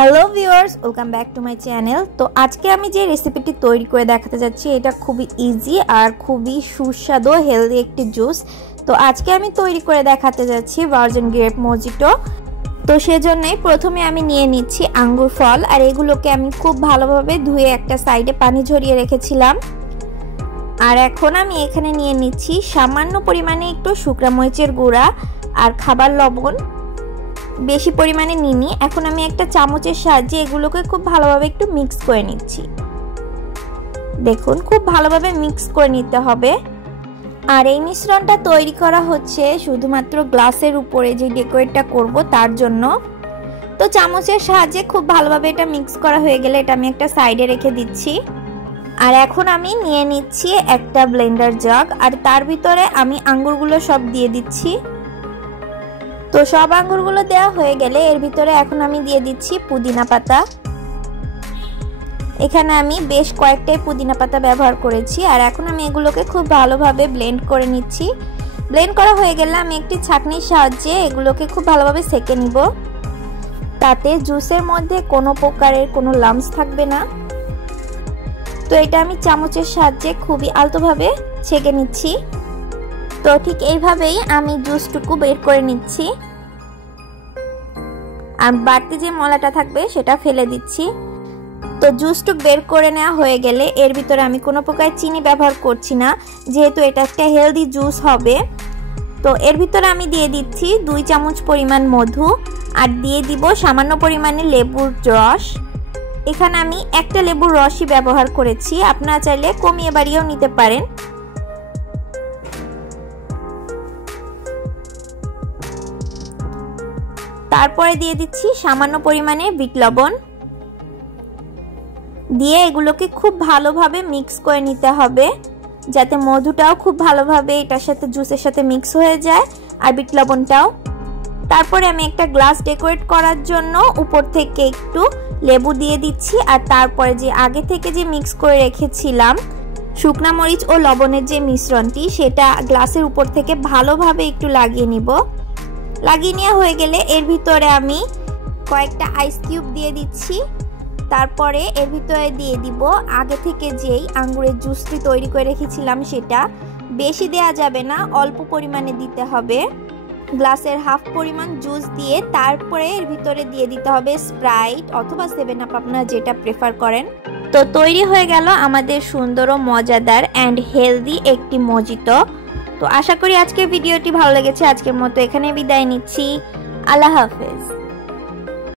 Hello viewers, welcome back to my channel. তো আজকে আমি যে রেসিপিটি তৈরি করে দেখাতে যাচ্ছি এটা খুবই ইজি আর খুবই সুস্বাদু হেলদি একটি জুস। তো আজকে আমি তৈরি করে দেখাতে যাচ্ছি ভার্জিন গ্রেপ মজিটো। তো সেজন্যই প্রথমে আমি নিয়ে নিচ্ছি আঙ্গুর ফল, আর এগুলোকে আমি খুব ভালোভাবে ধুয়ে একটা সাইডে পানি ঝরিয়ে রেখেছিলাম। আর এখন আমি এখানে নিয়ে নিচ্ছি সামান্য পরিমাণে একটু শুকনা মরিচের গুঁড়া আর খাবার লবণ, বেশি পরিমাণে নিইনি। এখন আমি একটা চামচের সাহায্যে এগুলোকে খুব ভালোভাবে একটু মিক্স করে নিচ্ছি। দেখুন, খুব ভালোভাবে মিক্স করে নিতে হবে। আর এই মিশ্রণটা তৈরি করা হচ্ছে শুধুমাত্র গ্লাসের উপরে যে ডেকোরেটটা করব তার জন্য। তো চামচের সাহায্যে খুব ভালোভাবে এটা মিক্স করা হয়ে গেলে এটা আমি একটা সাইডে রেখে দিচ্ছি। আর এখন আমি নিয়ে নিচ্ছি একটা ব্লেন্ডার জাগ, আর তার ভিতরে আমি আঙ্গুরগুলো সব দিয়ে দিচ্ছি। তো সব আঙ্গুরগুলো দেওয়া হয়ে গেলে এর ভিতরে এখন আমি দিয়ে দিচ্ছি পুদিনা পাতা। এখানে আমি বেশ কয়েকটাই পুদিনা পাতা ব্যবহার করেছি। আর এখন আমি এগুলোকে খুব ভালোভাবে ব্লেন্ড করে নিচ্ছি। ব্লেন্ড করা হয়ে গেলে আমি একটি ছাঁকনির সাহায্যে এগুলোকে খুব ভালোভাবে সেঁকে নিব, তাতে জুসের মধ্যে কোনো প্রকারের কোনো লাম্পস থাকবে না। তো এটা আমি চামচের সাহায্যে খুবই আলতোভাবে ছেঁকে নিচ্ছি। তো ঠিক এইভাবেই আমি জুসটুকু বের করে নিচ্ছি, আর বাড়তি যে মলাটা থাকবে সেটা ফেলে দিচ্ছি। তো জুসটুকু বের করে নেওয়া হয়ে গেলে এর ভিতরে আমি কোনো প্রকার চিনি ব্যবহার করছি না, যেহেতু এটা একটা হেলদি জুস হবে। তো এর ভিতরে আমি দিয়ে দিচ্ছি 2 চামচ পরিমাণ মধু, আর দিয়ে দিব সামান্য পরিমাণে লেবুর রস। এখানে আমি একটা লেবুর রসই ব্যবহার করেছি, আপনারা চাইলে কমিয়ে বাড়িয়েও নিতে পারেন। তারপরে দিয়ে দিচ্ছি সামান্য পরিমাণে বিট লবণ, দিয়ে এগুলোকে খুব ভালোভাবে মিক্স করে নিতে হবে, যাতে মধুটাও খুব ভালোভাবে এটার সাথে জুসের সাথে মিক্স হয়ে যায়, আর বিট লবণটাও। তারপরে আমি একটা গ্লাস ডেকোরেট করার জন্য উপর থেকে একটু লেবু দিয়ে দিচ্ছি, আর তারপরে যে আগে থেকে যে মিক্স করে রেখেছিলাম শুকনা মরিচ ও লবণের যে মিশ্রণটি, সেটা গ্লাসের উপর থেকে ভালোভাবে একটু লাগিয়ে নিব। লাগিয়ে নেওয়া হয়ে গেলে এর ভিতরে আমি কয়েকটা আইস কিউব দিয়ে দিচ্ছি। তারপরে এর ভিতরে দিয়ে দিব আগে থেকে যেই আঙ্গুরের জুসটি তৈরি করে রেখেছিলাম, সেটা বেশি দেয়া যাবে না, অল্প পরিমাণে দিতে হবে। গ্লাসের হাফ পরিমাণ জুস দিয়ে তারপরে এর ভিতরে দিয়ে দিতে হবে স্প্রাইট অথবা 7 আপ, আপনারা যেটা প্রেফার করেন। তো তৈরি হয়ে গেল আমাদের সুন্দর ও মজাদার অ্যান্ড হেলদি একটি মজিটো। তো আশা করি আজকের ভিডিওটি ভালো লেগেছে। আজকের মতো এখানে বিদায় নিচ্ছি। আল্লাহ হাফেজ।